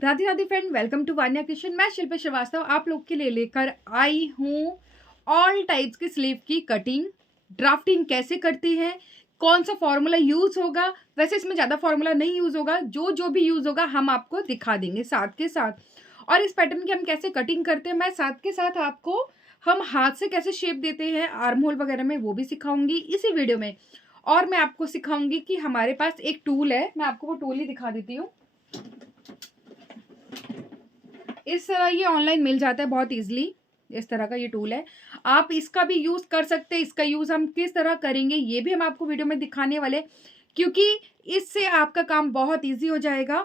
Radhe Radhe friend, welcome to Vanya kitchen. मैं शिल्पा श्रीवास्तव आप लोग के लिए लेकर आई हूँ ऑल टाइप्स की स्लीव की कटिंग। ड्राफ्टिंग कैसे करती है, कौन सा फॉर्मूला यूज होगा। वैसे इसमें ज़्यादा फॉर्मूला नहीं यूज होगा, जो भी यूज होगा हम आपको दिखा देंगे साथ के साथ। और इस पैटर्न की हम कैसे कटिंग करते हैं, मैं साथ के साथ आपको हम हाथ से कैसे शेप देते हैं आर्म होल वगैरह में, वो भी सिखाऊंगी इसी वीडियो में। और मैं आपको सिखाऊंगी कि हमारे पास एक टूल है, मैं आपको वो टूल ही दिखा देती हूँ। इस तरह ये ऑनलाइन मिल जाता है बहुत इजीली। इस तरह का ये टूल है, आप इसका भी यूज कर सकते हैं। इसका यूज हम किस तरह करेंगे ये भी हम आपको वीडियो में दिखाने वाले, क्योंकि इससे आपका काम बहुत इजी हो जाएगा।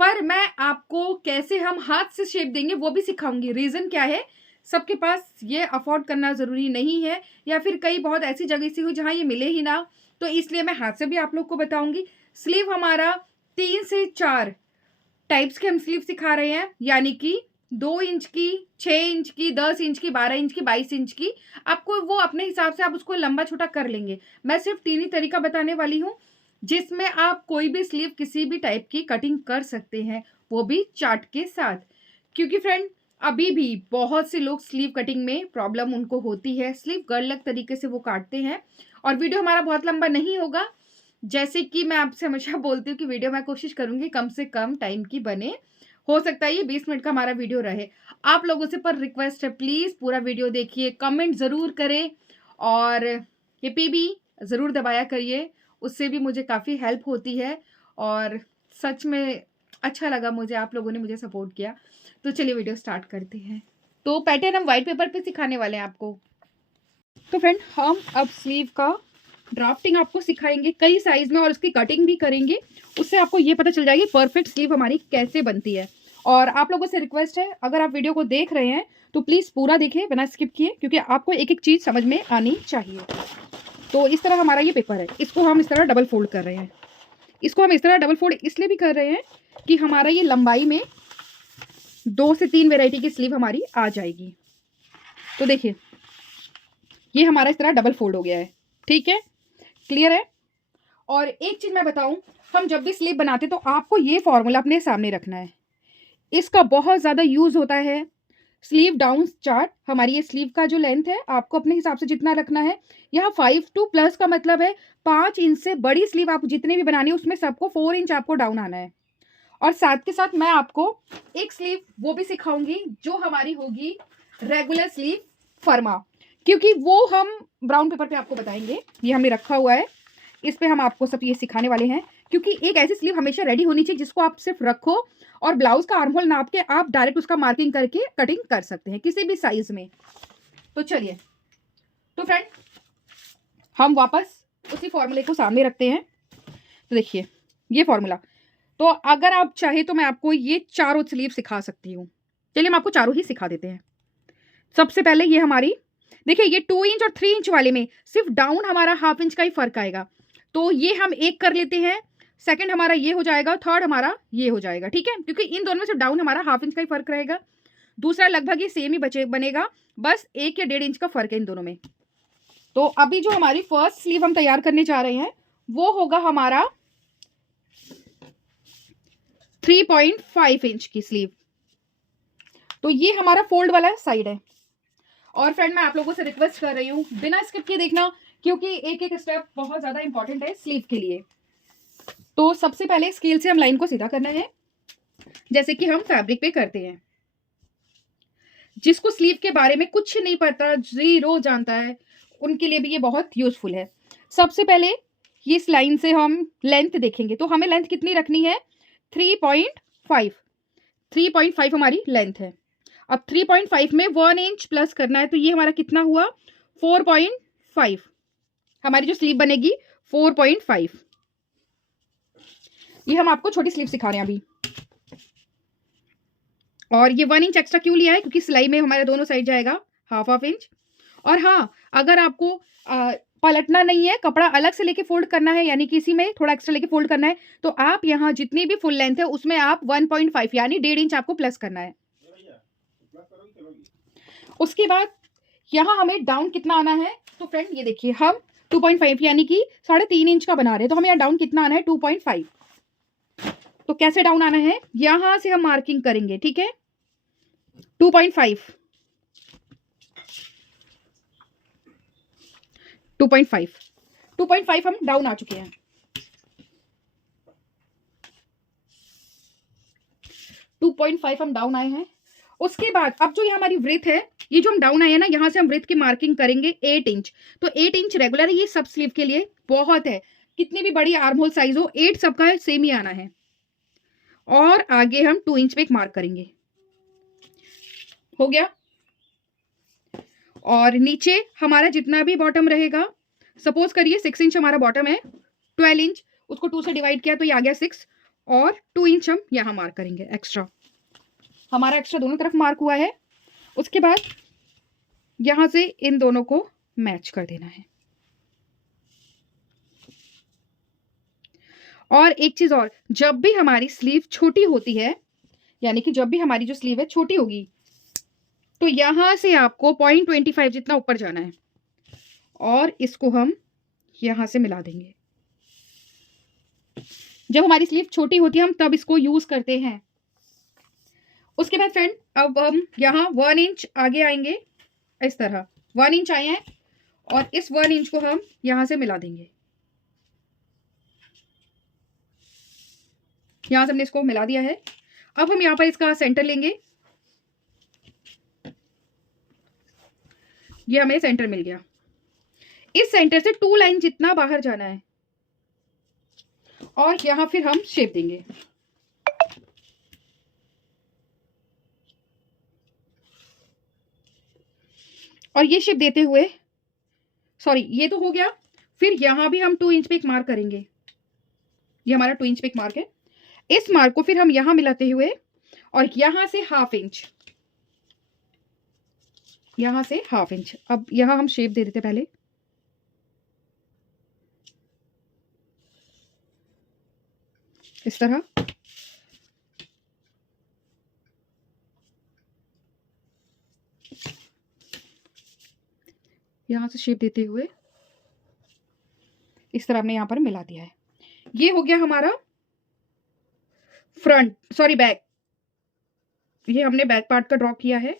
पर मैं आपको कैसे हम हाथ से शेप देंगे वो भी सिखाऊंगी। रीजन क्या है, सबके पास ये अफोर्ड करना जरूरी नहीं है, या फिर कई बहुत ऐसी जगह से हो जहाँ ये मिले ही ना, तो इसलिए मैं हाथ से भी आप लोग को बताऊंगी। स्लीव हमारा 3 से 4 टाइप्स के हम स्लीव सिखा रहे हैं, यानी कि 2 इंच की, 6 इंच की, 10 इंच की, 12 इंच की, 22 इंच की। आपको वो अपने हिसाब से आप उसको लंबा छोटा कर लेंगे। मैं सिर्फ 3 ही तरीका बताने वाली हूँ जिसमें आप कोई भी स्लीव किसी भी टाइप की कटिंग कर सकते हैं, वो भी चार्ट के साथ। क्योंकि फ्रेंड अभी भी बहुत से लोग स्लीव कटिंग में प्रॉब्लम उनको होती है, स्लीव गर्लक तरीके से वो काटते हैं। और वीडियो हमारा बहुत लंबा नहीं होगा, जैसे कि मैं आपसे हमेशा बोलती हूँ कि वीडियो मैं कोशिश करूंगी कम से कम टाइम की बने। हो सकता है ये 20 मिनट का हमारा वीडियो रहे। आप लोगों से पर रिक्वेस्ट है, प्लीज पूरा वीडियो देखिए, कमेंट जरूर करें और ये पीबी जरूर दबाया करिए, उससे भी मुझे काफ़ी हेल्प होती है। और सच में अच्छा लगा मुझे, आप लोगों ने मुझे सपोर्ट किया। तो चलिए वीडियो स्टार्ट करते हैं। तो पैटर्न हम व्हाइट पेपर पे सिखाने वाले हैं आपको। तो फ्रेंड हम अब स्लीव का ड्राफ्टिंग आपको सिखाएंगे कई साइज में, और उसकी कटिंग भी करेंगे। उससे आपको ये पता चल जाएगी परफेक्ट स्लीव हमारी कैसे बनती है। और आप लोगों से रिक्वेस्ट है, अगर आप वीडियो को देख रहे हैं तो प्लीज़ पूरा देखें बिना स्किप किए, क्योंकि आपको एक एक चीज़ समझ में आनी चाहिए। तो इस तरह हमारा ये पेपर है, इसको हम इस तरह डबल फोल्ड कर रहे हैं। इसको हम इस तरह डबल फोल्ड इसलिए भी कर रहे हैं कि हमारा ये लंबाई में 2 से 3 वेराइटी की स्लीव हमारी आ जाएगी। तो देखिए ये हमारा इस तरह डबल फोल्ड हो गया है, ठीक है, क्लियर है। और एक चीज मैं बताऊं, हम जब भी स्लीव बनाते तो आपको ये फॉर्मूला अपने सामने रखना है। इसका बहुत ज्यादा यूज होता है। स्लीव डाउन चार्ट, हमारी ये स्लीव का जो लेंथ है आपको अपने हिसाब से जितना रखना है। यहाँ 5 टू प्लस का मतलब है 5 इंच से बड़ी स्लीव आप जितने भी बनानी है उसमें सबको 4 इंच आपको डाउन आना है। और साथ के साथ मैं आपको एक स्लीव वो भी सिखाऊंगी जो हमारी होगी रेगुलर स्लीव फर्मा, क्योंकि वो हम ब्राउन पेपर पे आपको बताएंगे। ये हमने रखा हुआ है, इस पे हम आपको सब ये सिखाने वाले हैं। क्योंकि एक ऐसी स्लीव हमेशा रेडी होनी चाहिए जिसको आप सिर्फ रखो और ब्लाउज का आर्म होल नाप के आप डायरेक्ट उसका मार्किंग करके कटिंग कर सकते हैं किसी भी साइज में। तो चलिए, तो फ्रेंड हम वापस उसी फॉर्मूले को सामने रखते हैं। तो देखिए ये फॉर्मूला, तो अगर आप चाहे तो मैं आपको ये चारों स्लीव सिखा सकती हूँ। चलिए हम आपको चारों ही सिखा देते हैं। सबसे पहले ये हमारी देखिए, ये 2 इंच और 3 इंच वाले में सिर्फ डाउन हमारा हाफ इंच का ही फर्क आएगा, तो ये हम एक कर लेते हैं। सेकंड हमारा ये हो जाएगा, थर्ड हमारा ये हो जाएगा, ठीक है, क्योंकि इन दोनों में सिर्फ डाउन हमारा हाफ इंच का ही फर्क रहेगा। दूसरा लगभग ये सेम ही बनेगा, बस 1 या 1.5 इंच का फर्क है इन दोनों में। तो अभी जो हमारी फर्स्ट स्लीव हम तैयार करने जा रहे हैं वो होगा हमारा 3.5 इंच की स्लीव। तो ये हमारा फोल्ड वाला साइड है। और फ्रेंड मैं आप लोगों से रिक्वेस्ट कर रही हूँ बिना स्किप किए देखना, क्योंकि एक एक स्टेप बहुत ज्यादा इंपॉर्टेंट है स्लीव के लिए। तो सबसे पहले स्केल से हम लाइन को सीधा करना है, जैसे कि हम फैब्रिक पे करते हैं। जिसको स्लीव के बारे में कुछ नहीं पता, जीरो जानता है, उनके लिए भी ये बहुत यूजफुल है। सबसे पहले ये इस लाइन से हम लेंथ देखेंगे, तो हमें लेंथ कितनी रखनी है, 3.5। 3.5 हमारी लेंथ है। अब 3.5 में 1 इंच प्लस करना है, तो ये हमारा कितना हुआ, 4.5। हमारी जो स्लीव बनेगी 4.5। ये हम आपको छोटी स्लीव सिखा रहे हैं अभी। और ये 1 इंच एक्स्ट्रा क्यों लिया है, क्योंकि सिलाई में हमारे दोनों साइड जाएगा हाफ इंच। और हाँ, अगर आपको पलटना नहीं है, कपड़ा अलग से लेके फोल्ड करना है, यानी कि इसी में थोड़ा एक्स्ट्रा लेके फोल्ड करना है, तो आप यहाँ जितनी भी फुल लेंथ है उसमें आप 1.5 यानी 1.5 इंच आपको प्लस करना है। उसके बाद यहाँ हमें डाउन कितना आना है, तो फ्रेंड ये देखिए हम 2.5 यानी कि 3.5 इंच का बना रहे हैं, तो हमें यहाँ डाउन कितना आना है, 2.5। तो कैसे डाउन आना है, यहां से हम मार्किंग करेंगे, ठीक है। 2.5 2.5 हम डाउन आ चुके हैं। 2.5 हम डाउन आए हैं। उसके बाद अब जो ये हमारी वृत्त है, ये जो हम डाउन आए हैं ना, यहां से हम वृत्त की मार्किंग करेंगे 8 इंच। तो 8 इंच रेगुलर है, ये सब स्लीव के लिए बहुत है। कितनी भी बड़ी आर्म होल साइज हो, 8 सबका सेम ही आना है। और आगे हम 2 इंच पे एक मार्क करेंगे, हो गया। और नीचे हमारा जितना भी बॉटम रहेगा, सपोज करिए 6 इंच हमारा बॉटम है, 12 इंच उसको 2 से डिवाइड किया तो ये आ गया 6, और 2 इंच हम यहां मार्क करेंगे एक्स्ट्रा। हमारा एक्स्ट्रा दोनों तरफ मार्क हुआ है। उसके बाद यहां से इन दोनों को मैच कर देना है। और एक चीज और, जब भी हमारी स्लीव छोटी होती है, यानी कि जब भी हमारी जो स्लीव है छोटी होगी, तो यहां से आपको 0.25 जितना ऊपर जाना है और इसको हम यहां से मिला देंगे। जब हमारी स्लीव छोटी होती है हम तब इसको यूज करते हैं। उसके बाद फ्रेंड अब हम यहाँ 1 इंच आगे आएंगे, इस तरह 1 इंच आए हैं और इस 1 इंच को हम यहां से मिला देंगे। यहां से हमने इसको मिला दिया है। अब हम यहाँ पर इसका सेंटर लेंगे, ये हमें सेंटर मिल गया। इस सेंटर से 2 लाइन जितना बाहर जाना है और यहां फिर हम शेप देंगे। और ये शेप देते हुए, सॉरी ये तो हो गया, फिर यहां भी हम 2 इंच पे एक मार्क करेंगे। ये हमारा 2 इंच पे एक मार्क है। इस मार्क को फिर हम यहां मिलाते हुए और यहां से ½ इंच, यहां से ½ इंच। अब यहां हम शेप दे देते पहले, इस तरह। यहां से शेप देते हुए इस तरह हमने यहां पर मिला दिया है। ये हो गया हमारा फ्रंट, सॉरी बैक। ये हमने बैक पार्ट का ड्रॉ किया है।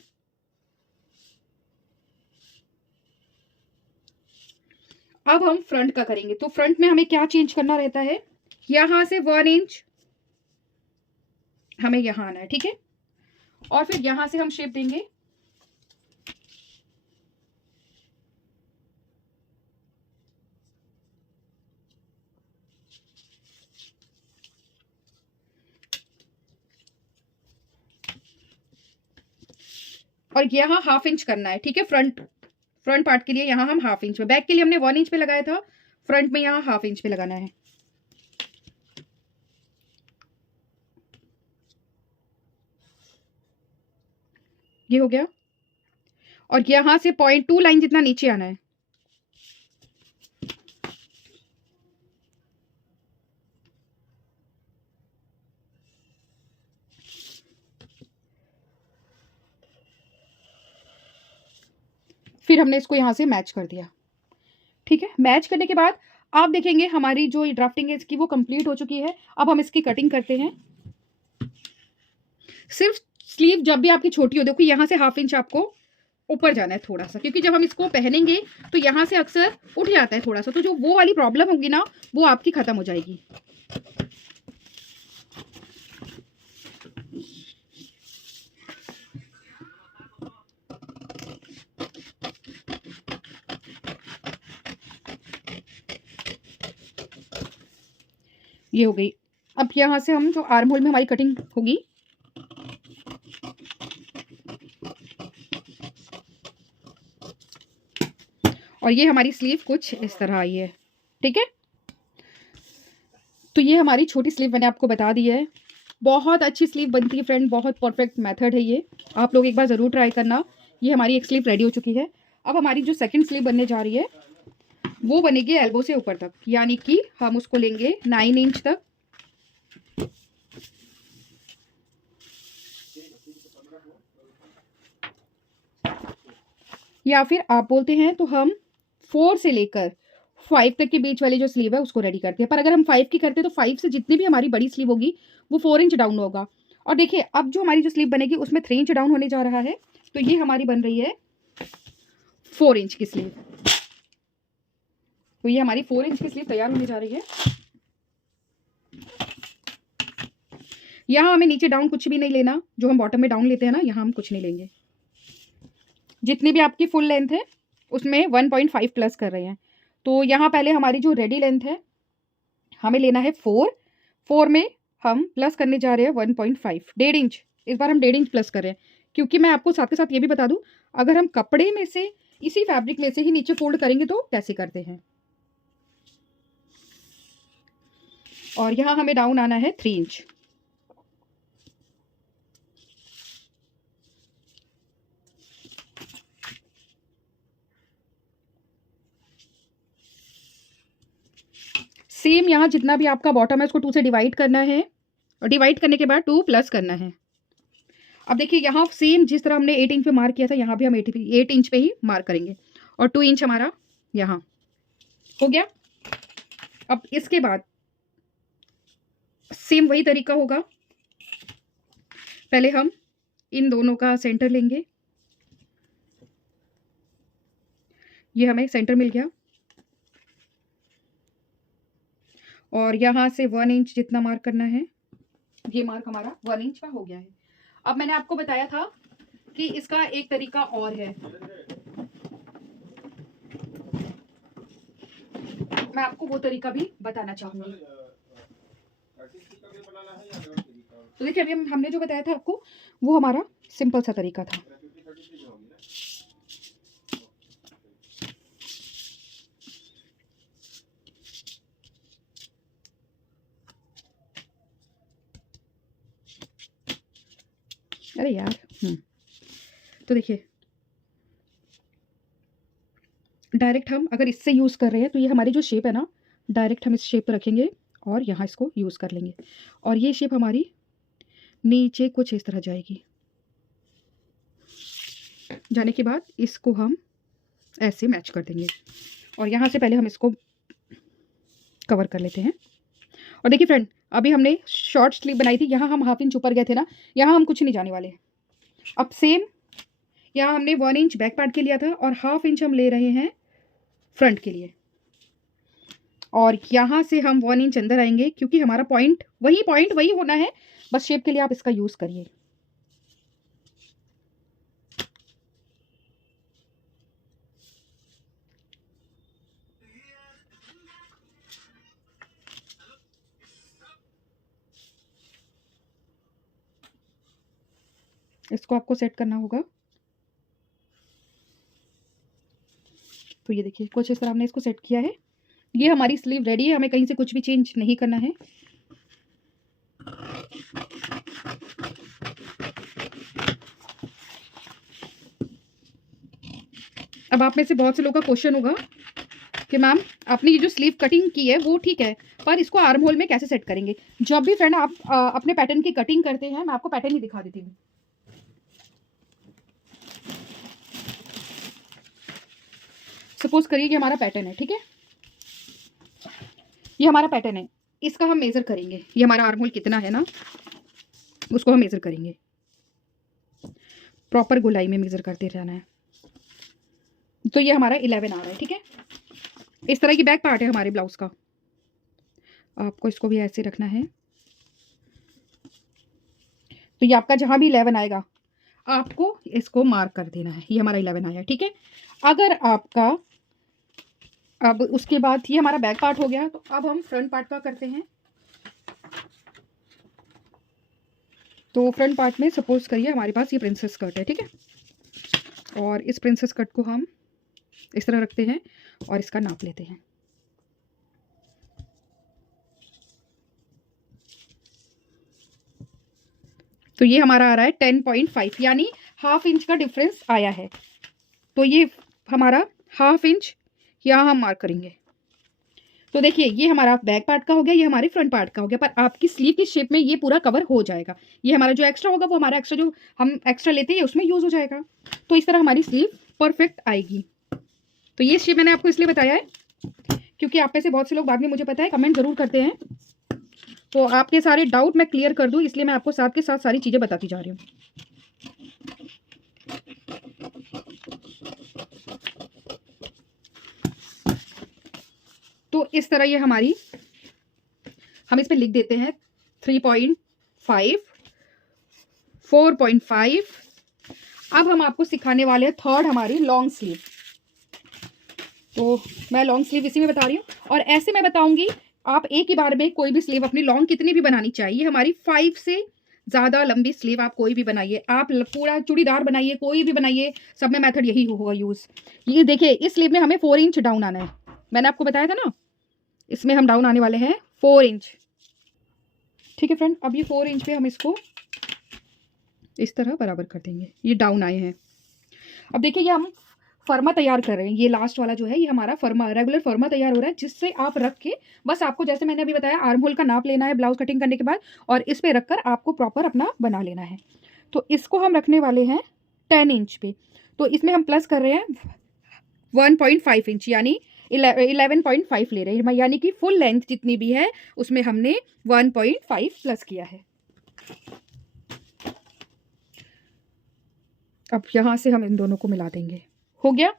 अब हम फ्रंट का करेंगे। तो फ्रंट में हमें क्या चेंज करना रहता है, यहां से 1 इंच हमें यहां आना है, ठीक है। और फिर यहां से हम शेप देंगे, और यहां ½ इंच करना है, ठीक है। फ्रंट पार्ट के लिए यहां हम ½ इंच पे, बैक के लिए हमने 1 इंच पे लगाया था, फ्रंट में यहां ½ इंच पे लगाना है। ये हो गया। और यहां से 0.2 लाइन जितना नीचे आना है। फिर हमने इसको यहां से मैच कर दिया, ठीक है। मैच करने के बाद आप देखेंगे हमारी जो ड्राफ्टिंग है इसकी वो कंप्लीट हो चुकी है। अब हम इसकी कटिंग करते हैं। सिर्फ स्लीव जब भी आपकी छोटी हो, देखो यहां से ½ इंच आपको ऊपर जाना है थोड़ा सा, क्योंकि जब हम इसको पहनेंगे तो यहां से अक्सर उठ जाता है थोड़ा सा, तो जो वो वाली प्रॉब्लम होगी ना वो आपकी खत्म हो जाएगी। ये हो गई। अब यहां से हम जो आर्म होल में हमारी कटिंग होगी, और ये हमारी स्लीव कुछ इस तरह आई है, ठीक है। तो ये हमारी छोटी स्लीव मैंने आपको बता दी है। बहुत अच्छी स्लीव बनती है फ्रेंड, बहुत परफेक्ट मेथड है ये, आप लोग एक बार ज़रूर ट्राई करना। ये हमारी एक स्लीव रेडी हो चुकी है। अब हमारी जो सेकंड स्लीव बनने जा रही है वो बनेगी एल्बो से ऊपर तक, यानी कि हम उसको लेंगे 9 इंच तक। या फिर आप बोलते हैं तो हम 4 से लेकर 5 तक के बीच वाली जो स्लीव है उसको रेडी करते हैं। पर अगर हम 5 की करते हैं तो 5 से जितनी भी हमारी बड़ी स्लीव होगी वो 4 इंच डाउन होगा। और देखिए अब जो हमारी जो स्लीव बनेगी उसमें 3 इंच डाउन होने जा रहा है, तो ये हमारी बन रही है 4 इंच की स्लीव। तो ये हमारी 4 इंच की स्लीव तैयार होने जा रही है। यहाँ हमें नीचे डाउन कुछ भी नहीं लेना, जो हम बॉटम में डाउन लेते हैं ना, यहाँ हम कुछ नहीं लेंगे। जितनी भी आपकी फुल लेंथ है उसमें 1.5 प्लस कर रहे हैं। तो यहाँ पहले हमारी जो रेडी लेंथ है हमें लेना है 4 में हम प्लस करने जा रहे हैं 1.5, 1.5 इंच। इस बार हम 1.5 इंच प्लस कर रहे हैं, क्योंकि मैं आपको साथ के साथ ये भी बता दूं, अगर हम कपड़े में से इसी फैब्रिक में से ही नीचे फोल्ड करेंगे तो कैसे करते हैं। और यहाँ हमें डाउन आना है 3 इंच। सेम यहाँ जितना भी आपका बॉटम है उसको 2 से डिवाइड करना है, और डिवाइड करने के बाद 2 प्लस करना है। अब देखिए यहाँ सेम जिस तरह हमने 8 इंच पे मार्क किया था, यहाँ भी हम 8 इंच पे ही मार्क करेंगे, और 2 इंच हमारा यहाँ हो गया। अब इसके बाद सेम वही तरीका होगा, पहले हम इन दोनों का सेंटर लेंगे, ये हमें सेंटर मिल गया, और यहाँ से 1 इंच जितना मार्क करना है, ये मार्क हमारा 1 इंच का हो गया है। अब मैंने आपको बताया था कि इसका एक तरीका और है, मैं आपको वो तरीका भी बताना चाहूंगी। तो देखिए अभी हमने जो बताया था आपको वो हमारा सिंपल सा तरीका था। अरे यार तो देखिए डायरेक्ट हम अगर इससे यूज़ कर रहे हैं तो ये हमारी जो शेप है ना, डायरेक्ट हम इस शेप पर रखेंगे और यहाँ इसको यूज़ कर लेंगे, और ये शेप हमारी नीचे कुछ इस तरह जाएगी। जाने के बाद इसको हम ऐसे मैच कर देंगे, और यहाँ से पहले हम इसको कवर कर लेते हैं। और देखिए फ्रेंड, अभी हमने शॉर्ट स्लीव बनाई थी, यहाँ हम 1/2 इंच ऊपर गए थे ना, यहाँ हम कुछ नहीं जाने वाले। अब सेम यहाँ हमने 1 इंच बैक पार्ट के लिया था और 1/2 इंच हम ले रहे हैं फ्रंट के लिए, और यहाँ से हम 1 इंच अंदर आएंगे, क्योंकि हमारा पॉइंट वही होना है, बस शेप के लिए आप इसका यूज़ करिए। इसको आपको सेट करना होगा। तो ये देखिए कुछ इस तरह हमने इसको सेट किया है। ये हमारी स्लीव रेडी है, हमें कहीं से कुछ भी चेंज नहीं करना है। अब आप में से बहुत से लोगों का क्वेश्चन होगा कि मैम आपने ये जो स्लीव कटिंग की है वो ठीक है, पर इसको आर्म होल में कैसे सेट करेंगे। जब भी फ्रेंड आप अपने पैटर्न की कटिंग करते हैं, मैं आपको पैटर्न ही दिखा देती हूँ। सपोज करिए कि हमारा पैटर्न है, ठीक है, ये हमारा पैटर्न है, इसका हम मेज़र करेंगे। ये हमारा आर्म होल कितना है ना, उसको हम मेज़र करेंगे, प्रॉपर गोलाई में मेज़र करते रहना है। तो ये हमारा 11 आ रहा है, ठीक है। इस तरह की बैक पार्ट है हमारे ब्लाउज का, आपको इसको भी ऐसे रखना है। तो ये आपका जहाँ भी 11 आएगा आपको इसको मार्क कर देना है, ये हमारा 11 आया, ठीक है। अगर आपका अब उसके बाद ये हमारा बैक पार्ट हो गया, तो अब हम फ्रंट पार्ट का करते हैं। तो फ्रंट पार्ट में सपोज करिए हमारे पास ये प्रिंसेस कट है, ठीक है, और इस प्रिंसेस कट को हम इस तरह रखते हैं और इसका नाप लेते हैं। तो ये हमारा आ रहा है 10.5, यानी 1/2 इंच का डिफरेंस आया है। तो ये हमारा 1/2 इंच यहाँ हम मार्क करेंगे। तो देखिए ये हमारा बैक पार्ट का हो गया, ये हमारे फ्रंट पार्ट का हो गया, पर आपकी स्लीव की शेप में ये पूरा कवर हो जाएगा। ये हमारा जो एक्स्ट्रा होगा वो हमारा एक्स्ट्रा जो हम एक्स्ट्रा लेते हैं उसमें यूज़ हो जाएगा। तो इस तरह हमारी स्लीव परफेक्ट आएगी। तो ये शेप मैंने आपको इसलिए बताया है क्योंकि आप में से बहुत से लोग बाद में मुझे पता है कमेंट ज़रूर करते हैं, तो आपके सारे डाउट मैं क्लियर कर दूं, इसलिए मैं आपको साथ के साथ सारी चीज़ें बताती जा रही हूँ। तो इस तरह ये हमारी, हम इस पे लिख देते हैं 3.5, 4.5। अब हम आपको सिखाने वाले हैं थर्ड हमारी लॉन्ग स्लीव। तो मैं लॉन्ग स्लीव इसी में बता रही हूँ, और ऐसे मैं बताऊंगी आप एक ही बार में कोई भी स्लीव अपनी लॉन्ग कितनी भी बनानी चाहिए। हमारी 5 से ज़्यादा लंबी स्लीव आप कोई भी बनाइए, आप पूरा चूड़ीदार बनाइए, कोई भी बनाइए, सब में मेथड यही होगा यूज़। ये देखिए, इस स्लीव में हमें 4 इंच डाउन आना है, मैंने आपको बताया था ना, इसमें हम डाउन आने वाले हैं 4 इंच। ठीक है फ्रेंड, अब ये 4 इंच पे हम इसको इस तरह बराबर कर देंगे, ये डाउन आए हैं। अब देखिए, ये हम फर्मा तैयार कर रहे हैं, ये लास्ट वाला जो है ये हमारा फर्मा, रेगुलर फर्मा तैयार हो रहा है, जिससे आप रख के बस आपको, जैसे मैंने अभी बताया, आर्म होल का नाप लेना है ब्लाउज कटिंग करने के बाद, और इस पे रखकर आपको प्रॉपर अपना बना लेना है। तो इसको हम रखने वाले हैं 10 इंच पे, तो इसमें हम प्लस कर रहे हैं 1.5 इंच, यानी 11.5 ले रहे हैं, यानी कि फुल लेंथ जितनी भी है उसमें हमने 1.5 प्लस किया है। अब यहाँ से हम इन दोनों को मिला देंगे, हो गया।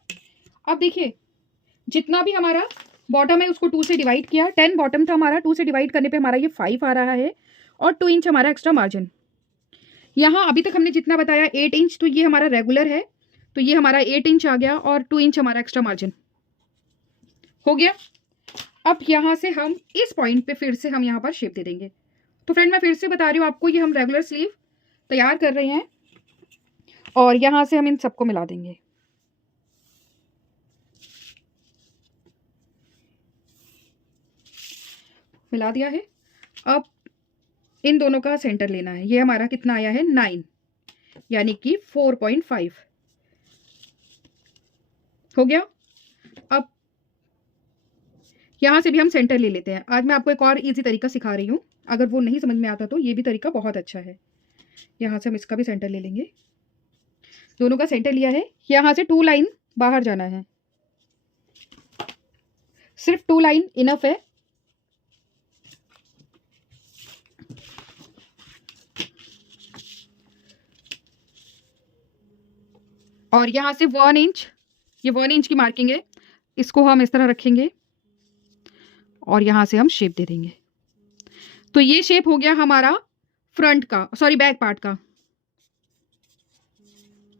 अब देखिए, जितना भी हमारा बॉटम है उसको 2 से डिवाइड किया, 10 बॉटम था हमारा, 2 से डिवाइड करने पे हमारा ये 5 आ रहा है, और 2 इंच हमारा एक्स्ट्रा मार्जिन। यहाँ अभी तक हमने जितना बताया 8 इंच, तो ये हमारा रेगुलर है, तो ये हमारा 8 इंच आ गया, और 2 इंच हमारा एक्स्ट्रा मार्जिन हो गया। अब यहाँ से हम इस पॉइंट पे फिर से हम यहाँ पर शेप दे देंगे। तो फ्रेंड, मैं फिर से बता रही हूँ आपको, ये हम रेगुलर स्लीव तैयार कर रहे हैं, और यहाँ से हम इन सबको मिला देंगे। मिला दिया है। अब इन दोनों का सेंटर लेना है, ये हमारा कितना आया है 9, यानी कि 4.5 हो गया। अब यहाँ से भी हम सेंटर ले लेते हैं। आज मैं आपको एक और इजी तरीका सिखा रही हूँ, अगर वो नहीं समझ में आता तो ये भी तरीका बहुत अच्छा है। यहाँ से हम इसका भी सेंटर ले लेंगे, दोनों का सेंटर लिया है। यहाँ से 2 लाइन बाहर जाना है, सिर्फ 2 लाइन इनफ है। और यहाँ से 1 इंच, ये 1 इंच की मार्किंग है, इसको हम इस तरह रखेंगे, और यहाँ से हम शेप दे देंगे। तो ये शेप हो गया हमारा फ्रंट का, सॉरी बैक पार्ट का,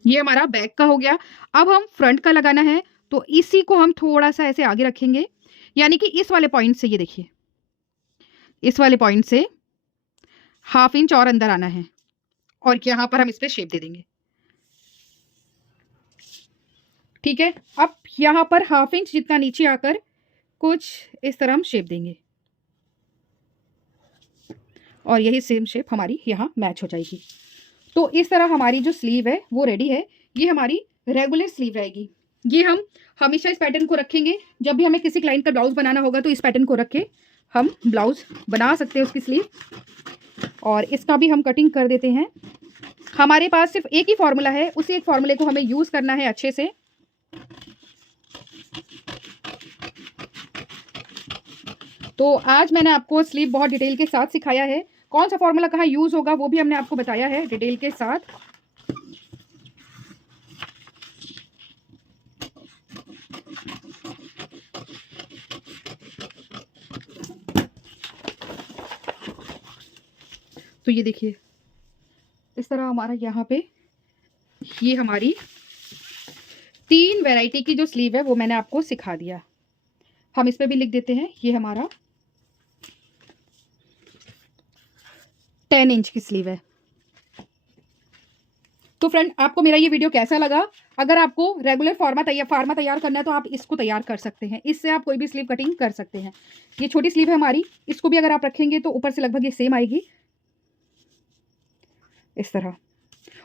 ये हमारा बैक का हो गया। अब हम फ्रंट का लगाना है, तो इसी को हम थोड़ा सा ऐसे आगे रखेंगे, यानी कि इस वाले पॉइंट से, ये देखिए इस वाले पॉइंट से 1/2 इंच और अंदर आना है, और यहाँ पर हम इस पे शेप दे देंगे। ठीक है, अब यहाँ पर 1/2 इंच जितना नीचे आकर कुछ इस तरह हम शेप देंगे, और यही सेम शेप हमारी यहाँ मैच हो जाएगी। तो इस तरह हमारी जो स्लीव है वो रेडी है। ये हमारी रेगुलर स्लीव रहेगी। ये हम हमेशा इस पैटर्न को रखेंगे, जब भी हमें किसी क्लाइंट का ब्लाउज बनाना होगा तो इस पैटर्न को रख के हम ब्लाउज बना सकते हैं उसकी स्लीव। और इसका भी हम कटिंग कर देते हैं। हमारे पास सिर्फ एक ही फॉर्मूला है, उसी एक फॉर्मूले को हमें यूज़ करना है अच्छे से। तो आज मैंने आपको स्लीव बहुत डिटेल के साथ सिखाया है, कौन सा फॉर्मूला कहाँ यूज़ होगा वो भी हमने आपको बताया है डिटेल के साथ। तो ये देखिए, इस तरह हमारा यहाँ पे ये हमारी 3 वैरायटी की जो स्लीव है वो मैंने आपको सिखा दिया। हम इस पे भी लिख देते हैं, ये हमारा 10 इंच की स्लीव है। तो फ्रेंड, आपको मेरा ये वीडियो कैसा लगा? अगर आपको रेगुलर फार्मा तैयार करना है तो आप इसको तैयार कर सकते हैं, इससे आप कोई भी स्लीव कटिंग कर सकते हैं। ये छोटी स्लीव है हमारी, इसको भी अगर आप रखेंगे तो ऊपर से लगभग ये सेम आएगी इस तरह।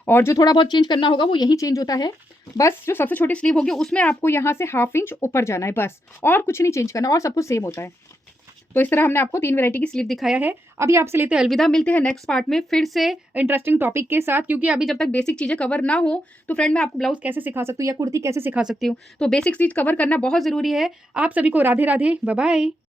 और जो थोड़ा बहुत चेंज करना होगा वो यही चेंज होता है, बस जो सबसे छोटी स्लीव होगी उसमें आपको यहाँ से 1/2 इंच ऊपर जाना है बस, और कुछ नहीं चेंज करना, और सब कुछ सेम होता है। तो इस तरह हमने आपको 3 वैरायटी की स्लीव दिखाया है। अभी आपसे लेते हैं अलविदा, मिलते हैं नेक्स्ट पार्ट में फिर से इंटरेस्टिंग टॉपिक के साथ, क्योंकि अभी जब तक बेसिक चीज़ें कवर ना हो, तो फ्रेंड मैं आपको ब्लाउज़ कैसे सिखा सकती हूँ या कुर्ती कैसे सिखा सकती हूँ। तो बेसिक चीज़ कवर करना बहुत ज़रूरी है। आप सभी को राधे-राधे, बाय-बाय।